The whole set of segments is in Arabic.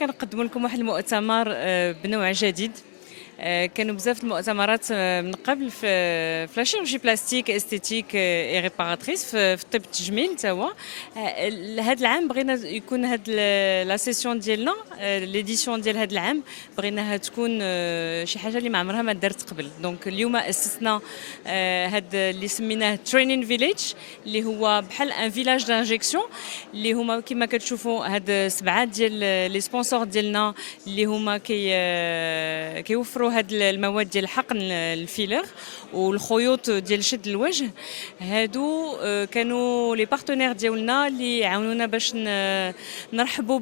كنقدموا لكم واحد المؤتمر بنوع جديد. كانوا بزاف المؤتمرات من قبل في لا شيرورجي بلاستيك استيتيك اي ريباراتريس في الطب التجميل تا هو. هذا العام بغينا يكون هاد لا سيسيون ديالنا ليديسيون ديال هذا العام بغيناها تكون شي حاجه اللي ما عمرها ما دارت قبل. دونك اليوم اسسنا هاد اللي سميناه ترينين فيليج اللي هو بحال ان فيلاج دانجيكسيون اللي هما كما كتشوفوا هاد سبعه ديال لي سبونسور ديالنا اللي هما كيوفروا هاد المواد ديال حقن الفيلر والخيوط ديال شد الوجه. هادو كانوا لي بارتنير ديالنا اللي عاونونا باش نرحبوا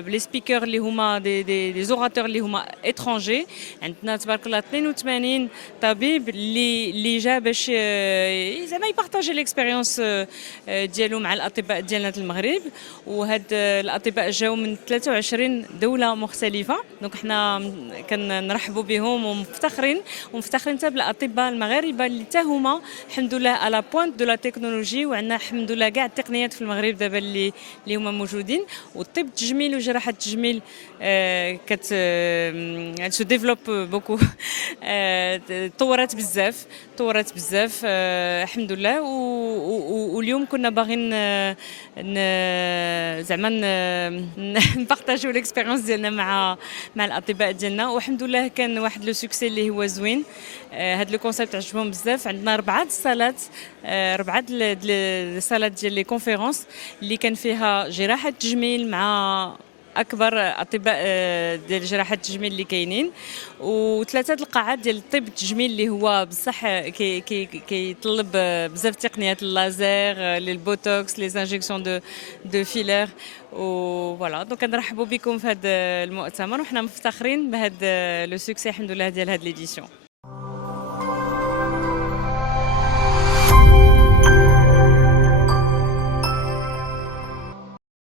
بلي سبيكر اللي هما دي زوراتور اللي هما اترونجي. عندنا تبارك الله 82 طبيب اللي جا باش زعما يبارطاجي ليكسبيريونس ديالو مع الاطباء ديالنا في المغرب. وهاد الاطباء جاوا من 23 دوله مختلفه. دونك حنا كنرحبوا بهم ومفتخرين حتى بالاطباء المغاربه اللي حتى هما الحمد لله على بوينت دو لا تكنولوجي. وعندنا الحمد لله كاع التقنيات في المغرب دابا اللي هما موجودين. والطب التجميل وجراحه التجميل كت سو ديفلوب بوكو طورات بزاف الحمد لله. واليوم كنا باغيين زعما نبارطاجيو ليكسبيريونس ديالنا مع الاطباء ديالنا. والحمد لله كان واحد لو سوكسي اللي هو زوين. هاد لو كونسيبت عجبهم بزاف. عندنا 4 صالات، 4 الصالات ديال لي كونفيرونس اللي كان فيها جراحه التجميل مع اكبر اطباء ديال جراحه التجميل اللي كاينين، وثلاثه القاعات ديال الطب التجميل اللي هو بصح كيطلب بزاف تقنيات اللازير للبوتوكس لي انجيكسيون دو فيلر. وفوالا دونك كنرحبوا بكم في هذا المؤتمر وحنا مفتخرين بهذا لو سوكسي الحمد لله ديال هذه ليديسيون.